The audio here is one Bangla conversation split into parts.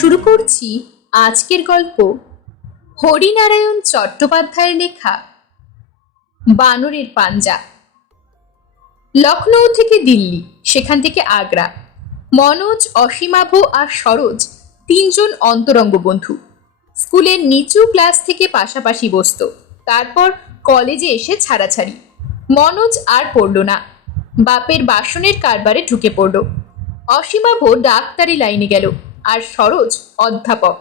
শুরু করছি আজকের গল্প হরিনারায়ণ চট্টোপাধ্যায়ের লেখা বানরের পাঞ্জা। লখনৌ থেকে দিল্লি, সেখান থেকে আগ্রা। মনোজ, অসীমাভ আর সরোজ তিনজন অন্তরঙ্গ বন্ধু। স্কুলের নিচু ক্লাস থেকে পাশাপাশি বসতো, তারপর কলেজে এসে ছাড়াছাড়ি। মনোজ আর পড়ল না, বাপের বাসনের কারবারে ঢুকে পড়ল। অসীমাভ ডাক্তারি লাইনে গেল, আর সরোজ অধ্যাপক।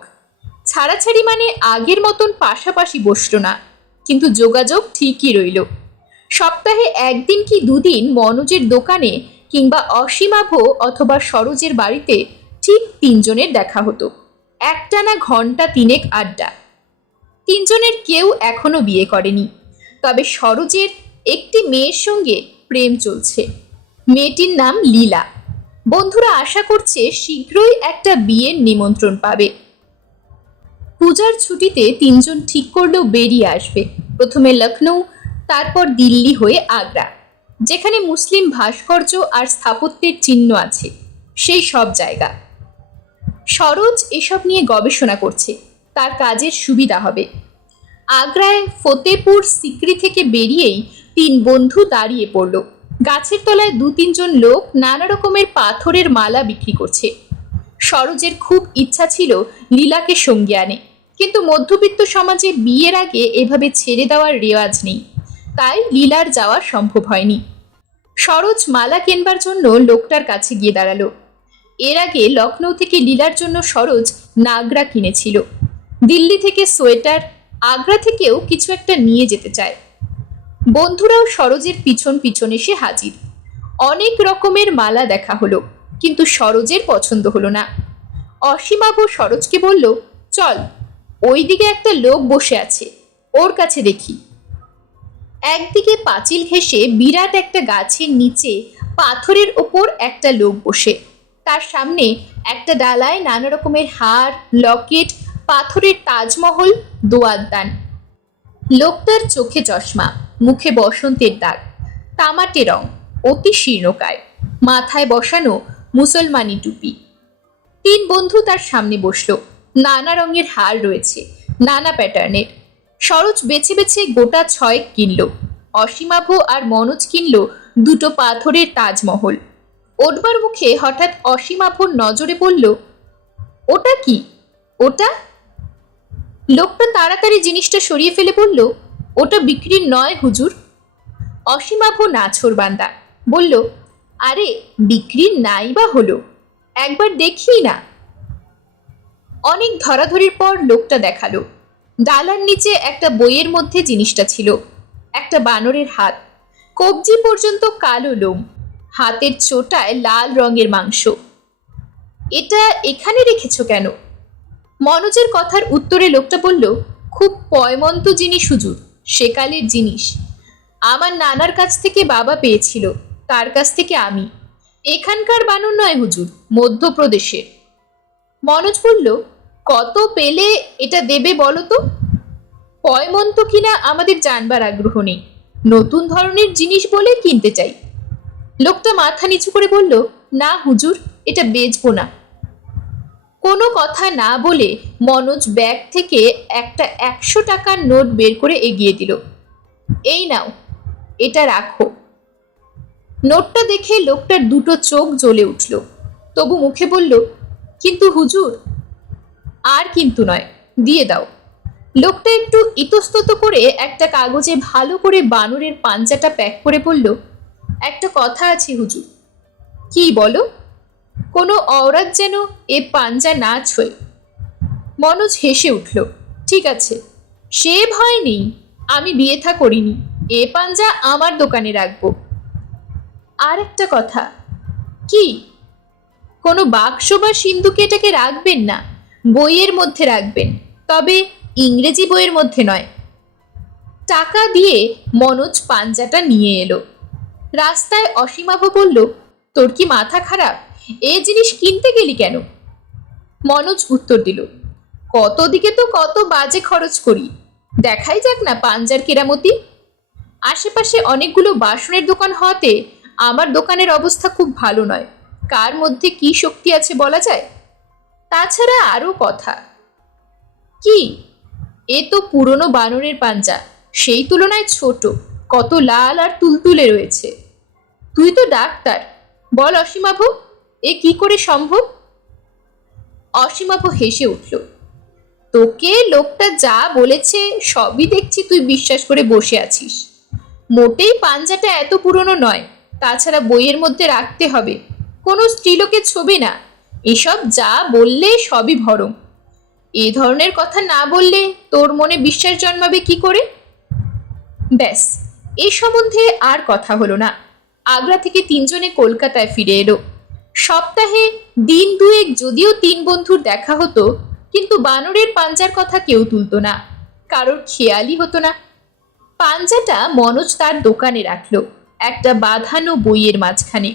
ছাড়াছাড়ি মানে আগের মতন পাশাপাশি বসল না, কিন্তু যোগাযোগ ঠিকই রইল। সপ্তাহে একদিন কি দুদিন মনোজের দোকানে কিংবা অসীমাভ অথবা সরোজের বাড়িতে ঠিক তিনজনের দেখা হতো। একটানা ঘন্টা তিনেক আড্ডা। তিনজনের কেউ এখনো বিয়ে করেনি, তবে সরোজের একটি মেয়ের সঙ্গে প্রেম চলছে। মেয়েটির নাম লীলা। বন্ধুরা আশা করছে শীঘ্রই একটা বিয়ের নিমন্ত্রণ পাবে। পূজার ছুটিতে তিনজন ঠিক করলেও বেরিয়ে আসবে, প্রথমে লখনৌ, তারপর দিল্লি হয়ে আগ্রা, যেখানে মুসলিম ভাস্কর্য আর স্থাপত্যের চিহ্ন আছে, সেই সব জায়গা। সরোজ এসব নিয়ে গবেষণা করছে, তার কাজের সুবিধা হবে। আগ্রায় ফতেপুর সিক্রি থেকে বেরিয়েই তিন বন্ধু দাঁড়িয়ে পড়ল। গাছের তলায় দু তিনজন লোক নানা রকমের পাথরের মালা বিক্রি করছে। সরোজের খুব ইচ্ছা ছিল লীলাকে সঙ্গে আনে, কিন্তু মধ্যবিত্ত সমাজে বিয়ের আগে এভাবে ছেড়ে দেওয়ার রেওয়াজ নেই, তাই লীলার যাওয়া সম্ভব হয়নি। সরোজ মালা কেনবার জন্য লোকটার কাছে গিয়ে দাঁড়ালো। এর আগে লখনৌ থেকে লীলার জন্য সরোজ নাগরা কিনেছিল। দিল্লি থেকে সোয়েটার, আগ্রা থেকেও কিছু একটা নিয়ে যেতে চায়। বন্ধুরাও সরোজের পিছন পিছন এসে হাজির। অনেক রকমের মালা দেখা হলো, কিন্তু সরোজের পছন্দ হলো না। অসীমাভ সরোজকে বলল, চল, ওইদিকে একটা লোক বসে আছে, ওর কাছে দেখি। একদিকে পাঁচিল ঘেঁষে বিরাট একটা গাছের নিচে পাথরের ওপর একটা লোক বসে, তার সামনে একটা ডালায় নানা রকমের হার, লকেট, পাথরের তাজমহল, দোয়াতদান। লোকটার চোখে চশমা, মুখে বসন্তের দাগ, তামাটে রং, অতি শীর্ণকায়, মাথায় বসানো মুসলমানি টুপি। তিন বন্ধু তার সামনে বসলো। নানা রঙের হার রয়েছে, নানা প্যাটার্নের। সরোজ বেছে বেছে গোটা 6 কিনল। অসীমাভ আর মনোজ কিনল দুটো পাথরের তাজমহল। ওঠবার মুখে হঠাৎ অসীমাভর নজরে পড়ল, ওটা কি? ওটা? লোকটা তাড়াতাড়ি জিনিসটা সরিয়ে ফেলে বলল, ওটা বিক্রির নয় হুজুর। অসীমাভ নাছোড়বান্দা বলল, আরে বিক্রির নাই বা হলো, একবার দেখি না। অনেক ধরাধরির পর লোকটা দেখালো। ডালার নিচে একটা বইয়ের মধ্যে জিনিসটা ছিল। একটা বানরের হাত, কবজি পর্যন্ত কালো লোম, হাতের চোটায় লাল রঙের মাংস। এটা এখানে রেখেছো কেন? মনোজের কথার উত্তরে লোকটা বলল, খুব পয়মন্ত জিনিস হুজুর, সেকালের জিনিস। আমার নানার কাছ থেকে বাবা পেয়েছিল, তার কাছ থেকে আমি। এখানকার বানর নয় হুজুর, মধ্যপ্রদেশের। মনোজ বলল, কত পেলে এটা দেবে বলো তো? পয়মন্ত কিনা আমাদের জানবার আগ্রহ নেই, নতুন ধরনের জিনিস বলে কিনতে চাই। লোকটা মাথা নিচু করে বলল, না হুজুর, এটা বেচবো না। কোনো কথা না বলে মনোজ ব্যাগ থেকে একটা 100 টাকার নোট বের করে এগিয়ে দিল। এই নাও, এটা রাখো। নোটটা দেখে লোকটার দুটো চোখ জ্বলে উঠল, তবু মুখে বলল, কিন্তু হুজুর। আর কিন্তু নয়, দিয়ে দাও। লোকটা একটু ইতস্তত করে একটা কাগজে ভালো করে বানরের পাঞ্জাটা প্যাক করে বলল, একটা কথা আছে হুজুর। কি বলো? কোনো অওরাত যেন এ পাঞ্জা না ছোঁয়। মনোজ হেসে উঠল, ঠিক আছে, সে ভয় নেই, আমি বিয়ে থা করিনি, এ পাঞ্জা আমার দোকানে রাখবো। আর একটা কথা। কি? কোনো বাক্স বা সিন্ধুকে এটাকে রাখবেন না, বইয়ের মধ্যে রাখবেন, তবে ইংরেজি বইয়ের মধ্যে নয়। টাকা দিয়ে মনোজ পাঞ্জাটা নিয়ে এলো। রাস্তায় অসীমাভ বলল, তোর কি মাথা খারাপ? এ জিনিস কিনতে গেলি কেন? মনোজ উত্তর দিল, কত দিকে তো কত বাজে খরচ করি, দেখাই যাক না পাঞ্জার কেরামতি। আশেপাশে অনেকগুলো বাসনের দোকান হওয়াতে আমার দোকানের অবস্থা খুব ভালো নয়, কার মধ্যে কি শক্তি আছে বলা যায়। তাছাড়া আরো কথা। কি? এ তো পুরনো বানরের পাঞ্জা, সেই তুলনায় ছোট, কত লাল আর তুলতুলে রয়েছে। তুই তো ডাক্তার, বল অসীমাভ, এ কি করে সম্ভব? অসীমাভ হেসে উঠল। তোকে লোকটা যা বলেছে সবই দেখছি তুই বিশ্বাস করে বসে আছিস। মোটেই পাঞ্জাটা এত পুরনো নয়, তাছাড়া বইয়ের মধ্যে রাখতে হবে, কোনো স্ত্রীলোকের ছবি না। এসব যা বললে সবই ভরম। এ ধরনের কথা না বললে তোর মনে বিশ্বাস জন্মাবে কি করে? ব্যাস, এ সম্বন্ধে আর কথা হলো না। আগ্রা থেকে তিনজনে কলকাতায় ফিরে এলো। সপ্তাহে দিন দুয়েক যদিও তিন বন্ধুর দেখা হতো, কিন্তু বানরের পাঞ্জার কথা কেউ তুলতো না, কারোর খেয়ালই হতো না। পাঞ্জাটা মনোজ তার দোকানে রাখলো, একটা বাঁধানো বইয়ের মাঝখানে।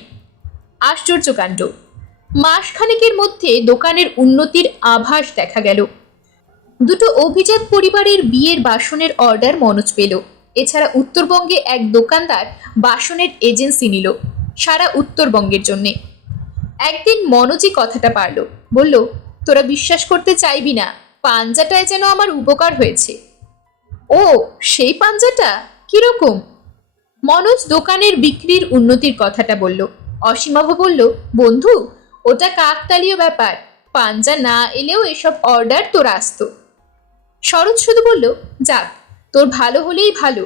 আশ্চর্য কাণ্ড, মাসখানেকের মধ্যে দোকানের উন্নতির আভাস দেখা গেল। দুটো অভিজাত পরিবারের বিয়ের বাসনের অর্ডার মনোজ পেল। এছাড়া উত্তরবঙ্গে এক দোকানদার বাসনের এজেন্সি নিল, সারা উত্তরবঙ্গের জন্যে। একদিন মনোজই কথাটা পারল, বলল, তোরা বিশ্বাস করতে চাইবি না, পাঞ্জাটায় যেন আমার উপকার হয়েছে। ও, সেই পাঞ্জাটা কিরকম? মনোজ দোকানের বিক্রির উন্নতির কথাটা বলল। অসীমাভ বলল, বন্ধু, ওটা কাকতালীয় ব্যাপার, পাঞ্জা না এলেও এসব অর্ডার তোর আসতো। সরোজ শুধু বলল, যাক, তোর ভালো হলেই ভালো।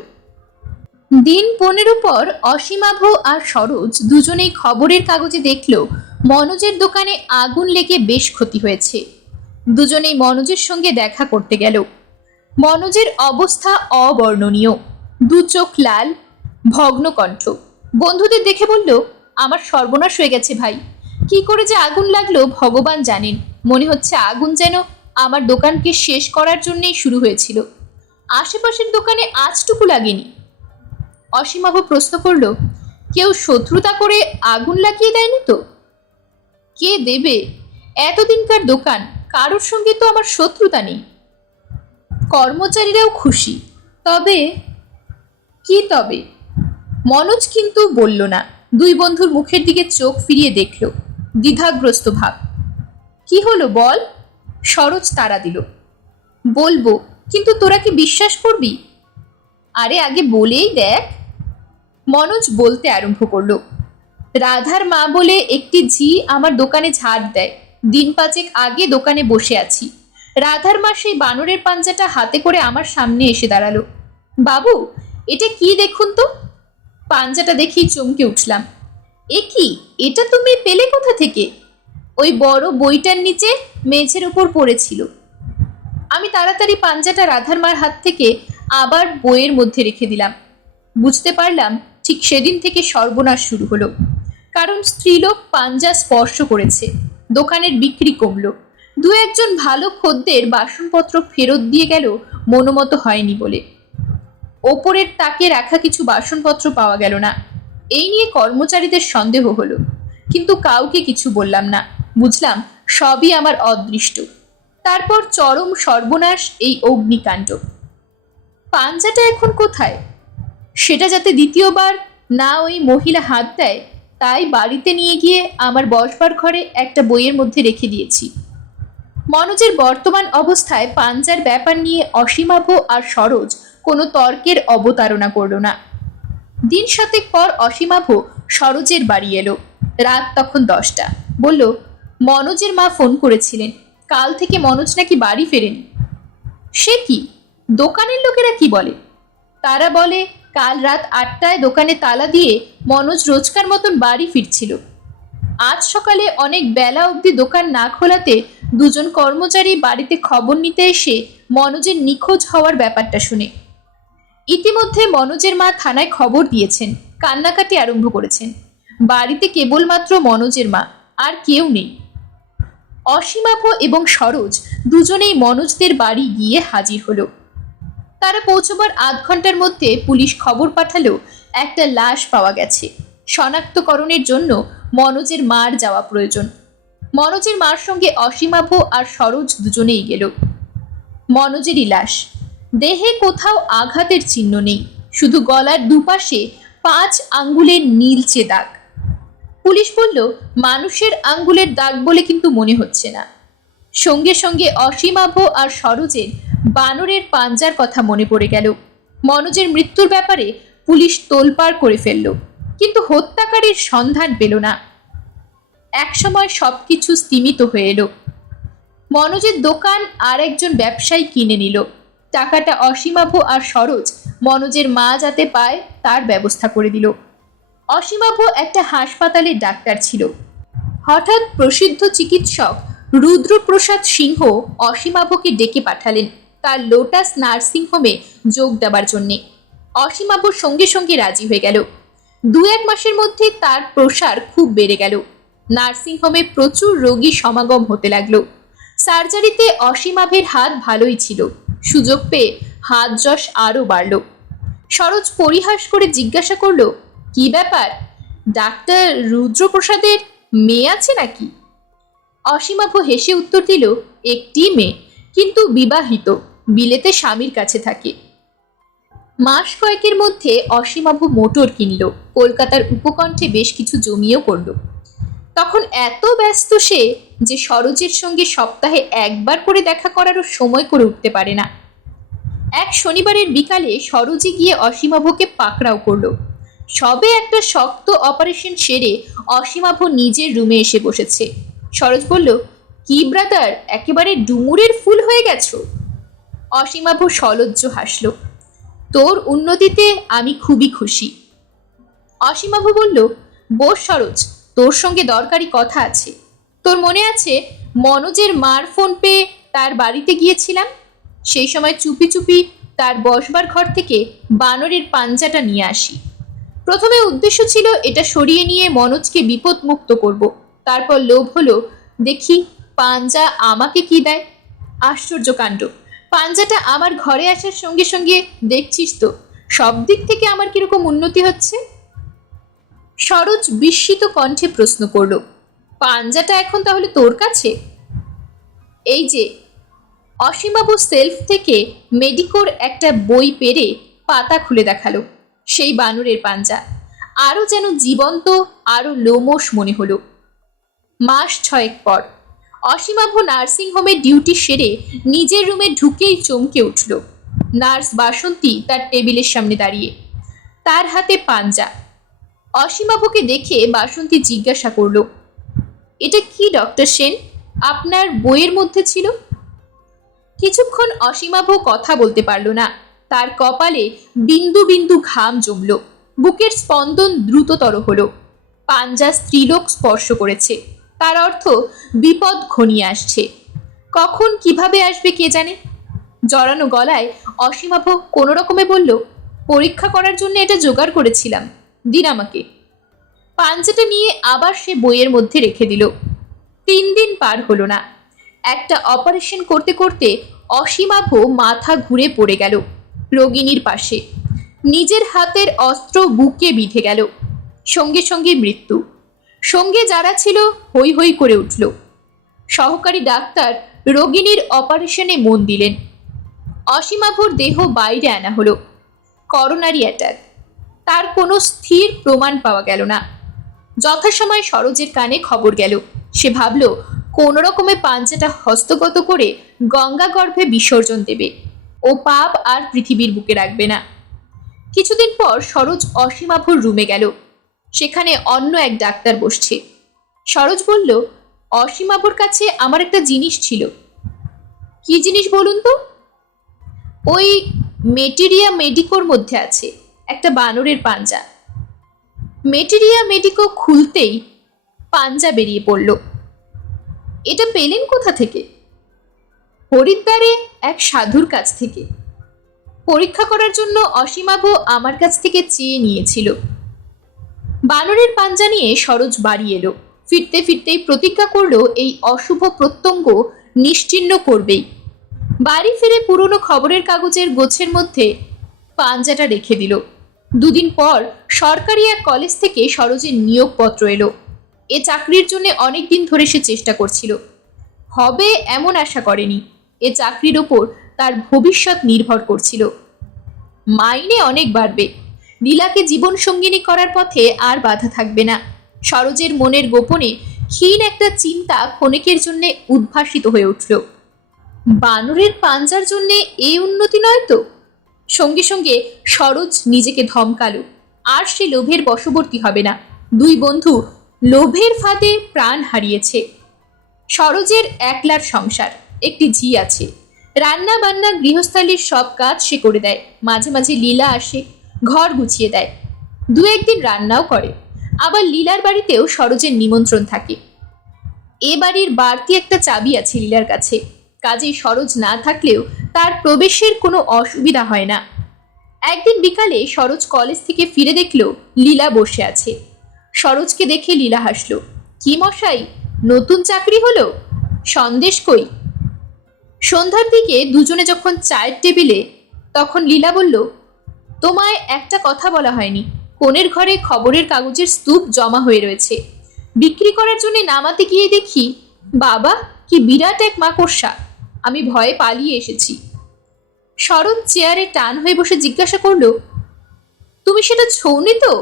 দিন 15 পর অসীমাভ আর সরোজ দুজনেই খবরের কাগজে দেখল মনোজের দোকানে আগুন লেগে বেশ ক্ষতি হয়েছে। দুজনেই মনোজের সঙ্গে দেখা করতে গেল। মনোজের অবস্থা অবর্ণনীয়, দু চোখ লাল, ভগ্ন কণ্ঠ। বন্ধুদের দেখে বলল, আমার সর্বনাশ হয়ে গেছে ভাই, কি করে যে আগুন লাগলো ভগবান জানেন। মনে হচ্ছে আগুন যেন আমার দোকানকে শেষ করার জন্যই শুরু হয়েছিল, আশেপাশের দোকানে আজটুকু লাগেনি। অসীমাভ প্রশ্ন করল, কেউ শত্রুতা করে আগুন লাগিয়ে দেয়নি তো? কে দেবে, এতদিনকার দোকান, কারোর সঙ্গে তো আমার শত্রুতা নেই। কর্মচারীরাও খুশি। তবে কি তবে? মনোজ কিন্তু বলল না। দুই বন্ধুর মুখের দিকে চোখ ফিরিয়ে দেখল, দ্বিধাগ্রস্ত ভাব। কি হলো বল? সরোজ তাড়া দিল, বলবো, কিন্তু তোরা কি বিশ্বাস করবি? আরে আগে বলেই দেখ। মনোজ বলতে আরম্ভ করলো, রাধার মা বলে একটি ঝি আমার দোকানে ঝাড় দেয়। দিন পাঁচেক আগে দোকানে বসে আছি, রাধার মা সেই বানরের পাঞ্জাটা হাতে করে আমার সামনে এসে দাঁড়ালো। বাবু, এটা কি দেখুন তো। পাঞ্জাটা দেখেই চমকে উঠলাম। এ কি, এটা তুমি পেলে কোথা থেকে? ওই বড় বইটার নিচে মেঝের উপর পড়েছিল। আমি তাড়াতাড়ি পাঞ্জাটা রাধার মার হাত থেকে আবার বইয়ের মধ্যে রেখে দিলাম। বুঝতে পারলাম ঠিক সেদিন থেকে সর্বনাশ শুরু হলো, কারণ স্ত্রীলোক পাঞ্জা স্পর্শ করেছে, দোকানের বিক্রি কমলো। দু একজন ভালো খদ্দের বাসনপত্র ফেরত দিয়ে গেল মনোমতো হয়নি বলে। ওপরের তাকে রাখা কিছু বাসনপত্র পাওয়া গেল না। এই নিয়ে কর্মচারীদের সন্দেহ হলো, কিন্তু কাউকে কিছু বললাম না। বুঝলাম সবই আমার অদৃষ্ট। তারপর চরম সর্বনাশ এই অগ্নিকাণ্ড। পাঞ্জাটা এখন কোথায়? সেটা যাতে দ্বিতীয়বার না ওই মহিলা হাত দেয়, তাই বাড়িতে নিয়ে গিয়ে আমার বসবার ঘরে একটা বইয়ের মধ্যে রেখে দিয়েছি। মনোজের বর্তমান অবস্থায় পাঞ্জার ব্যাপার নিয়ে অসীমাভ আর সরোজ কোনো তর্কের অবতারণা করল না। দিন সাতেক পর অসীমাভ সরোজের বাড়ি এলো। রাত তখন 10টা। বলল, মনোজের মা ফোন করেছিলেন, কাল থেকে মনোজ নাকি বাড়ি ফেরেনি। সে কি? দোকানের লোকেরা কি বলে? তারা বলে কাল রাত 8টায় দোকানে তালা দিয়ে মনোজ রোজকার মতন বাড়ি ফিরছিল। আজ সকালে অনেক বেলা অবধি দোকান না খোলাতে দুজন কর্মচারী বাড়িতে খবর নিতে এসে মনোজের নিখোঁজ হওয়ার ব্যাপারটা শুনে। ইতিমধ্যে মনোজের মা থানায় খবর দিয়েছেন, কান্নাকাটি আরম্ভ করেছেন। বাড়িতে কেবলমাত্র মনোজের মা, আর কেউ নেই। অসীমাভ এবং সরোজ দুজনেই মনোজদের বাড়ি গিয়ে হাজির হলো। তারা পৌঁছবার আধ ঘন্টার মধ্যে পুলিশ খবর পাঠালো একটা লাশ পাওয়া গেছে। শনাক্তকরণের জন্য মনোজের মার যাওয়া প্রয়োজন। মনোজের মার সঙ্গে অসীমাভ আর সরোজ দুজনেই গেল। মনোজেরই লাশ, দেহে কোথাও আঘাতের চিহ্ন নেই, শুধু গলার দুপাশে 5 আঙ্গুলের নীলচে দাগ। পুলিশ বলল, মানুষের আঙ্গুলের দাগ বলে কিন্তু মনে হচ্ছে না। সঙ্গে সঙ্গে অসীমাভ আর সরোজের বানরের পাঞ্জার কথা মনে পড়ে গেল। মনোজের মৃত্যুর ব্যাপারে পুলিশ তোলপাড় করে ফেলল, কিন্তু হত্যাকারীর সন্ধান পেল না। একসময় সবকিছু স্তিমিত হয়ে এলো। মনোজের দোকান আর একজন ব্যবসায়ী কিনে নিল। টাকাটা অসীমাভ আর সরোজ মনোজের মা যাতে পায় তার ব্যবস্থা করে দিল। অসীমাভ একটা হাসপাতালের ডাক্তার ছিল। হঠাৎ প্রসিদ্ধ চিকিৎসক রুদ্রপ্রসাদ সিংহ অসীমাভকে ডেকে পাঠালেন তার লোটাস নার্সিং হোমে যোগ দেবার জন্যে। অসীমাভ সঙ্গে সঙ্গে রাজি হয়ে গেল। 2-1 মাসের মধ্যে তার প্রসার খুব বেড়ে গেল। নার্সিং হোমে প্রচুর রোগী সমাগম হতে লাগলো। সার্জারিতে অসীমাভের হাত ভালোই ছিল। সুযোগ পেয়ে হাত যশ আরও বাড়ল। সরোজ পরিহাস করে জিজ্ঞাসা করলো, কি ব্যাপার, ডাক্তার রুদ্রপ্রসাদের মেয়ে আছে নাকি? অসীমাভ হেসে উত্তর দিল, একটি মেয়ে, কিন্তু বিবাহিত, বিলেতে স্বামীর কাছে থাকে। মাস কয়েকের মধ্যে অসীমাভ মোটর কিনল, কলকাতার উপকণ্ঠে বেশ কিছু জমিও করল। তখন এত ব্যস্ত সে যে সরোজের সঙ্গে সপ্তাহে একবার করে দেখা করারও সময় করে উঠতে পারে না। এক শনিবারের বিকালে সরোজে গিয়ে অসীমাভকে পাকড়াও করলো। সবে একটা শক্ত অপারেশন সেরে অসীমাভ নিজের রুমে এসে বসেছে। সরোজ বলল, কি ব্রাদার, একেবারে ডুমুরের ফুল হয়ে গেছো? অসীমাভ সলজ্জ হাসল, তোর উন্নতিতে আমি খুবই খুশি। অসীমাভ বলল, বস সরোজ, তোর সঙ্গে দরকারি কথা আছে। তোর মনে আছে মনোজের মার ফোন পেয়ে তার বাড়িতে গিয়েছিলাম? সেই সময় চুপি চুপি তার বসবার ঘর থেকে বানরের পাঞ্জাটা নিয়ে আসি। প্রথমে উদ্দেশ্য ছিল এটা সরিয়ে নিয়ে মনোজকে বিপদ মুক্ত করব। তারপর লোভ হলো, দেখি পাঞ্জা আমাকে কি দেয়। আশ্চর্য কাণ্ড, পাঞ্জাটা আমার ঘরে আসার সঙ্গে সঙ্গে দেখছিস তো সব দিক থেকে আমার কিরকম উন্নতি হচ্ছে। সরোজ বিস্মিত কণ্ঠে প্রশ্ন করল, পাঞ্জাটা এখন তাহলে তোর কাছে? এই যে। অসীমাভ সেলফ থেকে মেডিকোর একটা বই পেরে পাতা খুলে দেখালো। সেই বানরের পাঞ্জা আরো যেন জীবন্ত, আরো লোমশ মনে হলো। মাস 6 পর অসীমাভ নার্সিং হোমে ডিউটি সেরে নিজের রুমে ঢুকেই চমকে উঠল। নার্স বাসন্তী তার টেবিলের সামনে দাঁড়িয়ে, তার হাতে পাঞ্জা। অসীমাভকে দেখে বাসন্তী জিজ্ঞাসা করল, এটা কি ডক্টর সেন, আপনার বইয়ের মধ্যে ছিল? কিছুক্ষণ অসীমাভ কথা বলতে পারল না। তার কপালে বিন্দু বিন্দু ঘাম জমল, বুকের স্পন্দন দ্রুততর হলো। পাঞ্জা স্ত্রীলোক স্পর্শ করেছে, তার অর্থ বিপদ ঘনিয়ে আসছে। কখন কিভাবে আসবে কে জানে। জড়ানো গলায় অসীমাভ কোনো রকমে বলল, পরীক্ষা করার জন্য এটা জোগাড় করেছিলাম, দিন আমাকে। পাঞ্জাটা নিয়ে আবার সে বইয়ের মধ্যে রেখে দিল। 3 দিন পার হলো না। একটা অপারেশন করতে করতে অসীমাভ মাথা ঘুরে পড়ে গেল রোগিণীর পাশে। নিজের হাতের অস্ত্র বুকে বিঁধে গেল। সঙ্গে সঙ্গে মৃত্যু। সঙ্গে যারা ছিল হৈ হৈ করে উঠল। সহকারী ডাক্তার রোগিণীর অপারেশনে মন দিলেন। অসীমাভর দেহ বাইরে আনা হলো। Coronary attack. তার কোনো স্থির প্রমাণ পাওয়া গেল না। যথাসময়ে সরোজের কানে খবর গেল। সে ভাবল কোনো রকমে পাঞ্জাটা হস্তগত করে গঙ্গা গর্ভে বিসর্জন দেবে। ও পাপ আর পৃথিবীর বুকে রাখবে না। কিছুদিন পর সরোজ অসীমাভর রুমে গেল। সেখানে অন্য এক ডাক্তার বসছে। সরোজ বলল, অসীমাভর কাছে আমার একটা জিনিস ছিল। কি জিনিস বলুন তো? ওই মেটেরিয়া মেডিকোর মধ্যে আছে একটা বানরের পাঞ্জা। মেটেরিয়া মেডিকো খুলতেই পাঞ্জা বেরিয়ে পড়ল। এটা পেলেন কোথা থেকে? হরিদ্বারে এক সাধুর কাছ থেকে। পরীক্ষা করার জন্য অসীমাভ আমার কাছ থেকে চেয়ে নিয়েছিল। বানরের পাঞ্জা নিয়ে সরোজ বাড়ি এলো। ফিরতে ফিরতেই প্রতিজ্ঞা করলো এই অশুভ প্রত্যঙ্গ নিশ্চিহ্ন করবেই। বাড়ি ফিরে পুরনো খবরের কাগজের গোছের মধ্যে পাঞ্জাটা রেখে দিল। 2 দিন পর সরকারি এক কলেজ থেকে সরোজের নিয়োগপত্র এলো। এ চাকরির জন্য অনেক দিন ধরে সে চেষ্টা করছিল। হবে এমন আশা করেনি। এ চাকরির ওপর তার ভবিষ্যৎ নির্ভর করছিল। মাইনে অনেক বাড়বে। লীলাকে জীবন সঙ্গিনী করার পথে আর বাধা থাকবে না। সরোজের মনের গোপনে ক্ষীণ একটা চিন্তা ক্ষণিকের জন্য উদ্ভাসিত হয়ে উঠল। বানরের পাঞ্জার জন্য এই উন্নতি নয় তো? সঙ্গে সঙ্গে সরোজ নিজেকে ধমকালো, আর সে লোভের বশবর্তী হবে না। দুই বন্ধু লোভের ফাঁদে প্রাণ হারিয়েছে। সরোজের একলার সংসার, একটি ঝি আছে। রান্না বান্না গৃহস্থালির সব কাজ সে করে দেয়। মাঝে মাঝে লীলা আসে, ঘর গুছিয়ে দেয়, দু একদিন রান্নাও করে। আবার লীলার বাড়িতেও সরোজের নিমন্ত্রণ থাকে। এ বাড়ির বাড়তি একটা চাবি আছে লীলার কাছে, কাজেই সরোজ না থাকলেও তার প্রবেশের কোনো অসুবিধা হয় না। একদিন বিকালে সরোজ কলেজ থেকে ফিরে দেখল লীলা বসে আছে। সরোজকে দেখে লীলা হাসল। কি মশাই, নতুন চাকরি হলো? সন্দেশ কই? সন্ধ্যার দিকে দুজনে যখন চায়ের টেবিলে, তখন লীলা বলল, তোমায় একটা কথা বলা হয়নি। কোণের ঘরে খবরের কাগজের স্তূপ জমা হয়ে রয়েছে। বিক্রি করার জন্য নামাতে গিয়ে দেখি, বাবা, কি বিরাট এক মাকড়সা! আমি ভয়ে পালিয়ে এসেছি। শরৎ চেয়ারে টান হয়ে বসে জিজ্ঞাসা করল, তুমি সেটা ছোঁনি তো?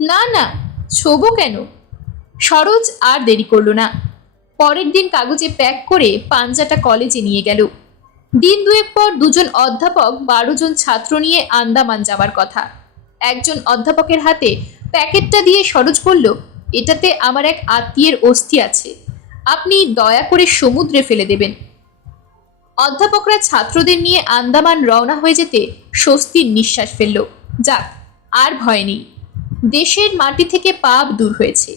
না না, ছোবো কেন? সরোজ আর দেরি করল না। পরের দিন কাগজে প্যাক করে পাঞ্জাটা কলেজে নিয়ে গেল। দিন দুয়েক পর দুজন অধ্যাপক 12 জন ছাত্র নিয়ে আন্দামান যাবার কথা। একজন অধ্যাপকের হাতে প্যাকেটটা দিয়ে সরোজ বলল, এটাতে আমার এক আত্মীয়ের অস্থি আছে, আপনি দয়া করে সমুদ্রে ফেলে দেবেন। অধ্যাপকরা ছাত্রদের নিয়ে আন্দামান রওনা হয়ে যেতে স্বস্তির নিঃশ্বাস ফেলল। যাক, আর ভয় নেই, দেশের মাটি থেকে পাপ দূর হয়েছে।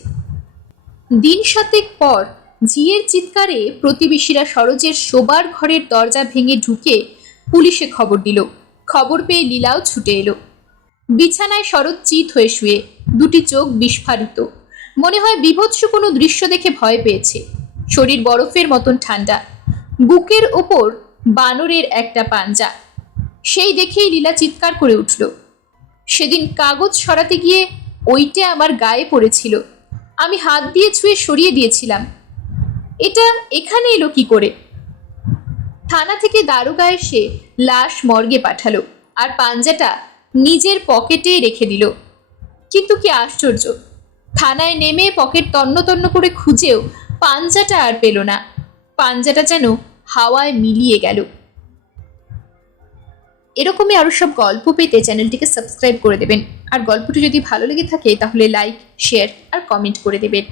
দিন সাতেক পর ঝিয়ের চিৎকারে প্রতিবেশীরা সরোজের শোবার ঘরের দরজা ভেঙে ঢুকে পুলিশে খবর দিল। খবর পেয়ে লীলাও ছুটে এলো। বিছানায় সরোজ চিত হয়ে শুয়ে, দুটি চোখ বিস্ফারিত। মনে হয় বীভৎস কোনো দৃশ্য দেখে ভয় পেয়েছে। শরীর বরফের মতন ঠান্ডা, বুকের ওপর বানরের একটা পাঞ্জা। সেই দেখেই লীলা চিৎকার করে উঠল, সেদিন কাগজ সরাতে গিয়ে ওইটা আমার গায়ে পড়েছিল, আমি হাত দিয়ে ছুঁয়ে সরিয়ে দিয়েছিলাম। এটা এখানে এলো কি করে? থানা থেকে দারোগা এসে লাশ মর্গে পাঠালো, আর পাঞ্জাটা নিজের পকেটে রেখে দিল। কিন্তু কি আশ্চর্য, থানায় নেমে পকেট তন্ন তন্ন করে খুঁজেও পাঞ্জাটা আর পেল না। পাঞ্জাটা যেন হাওয়ায় মিলিয়ে গেল। এরকমই আরো সব গল্প পেতে চ্যানেলটিকে সাবস্ক্রাইব করে দেবেন। আর গল্পটি যদি ভালো লেগে থাকে তাহলে লাইক, শেয়ার আর কমেন্ট করে দেবেন।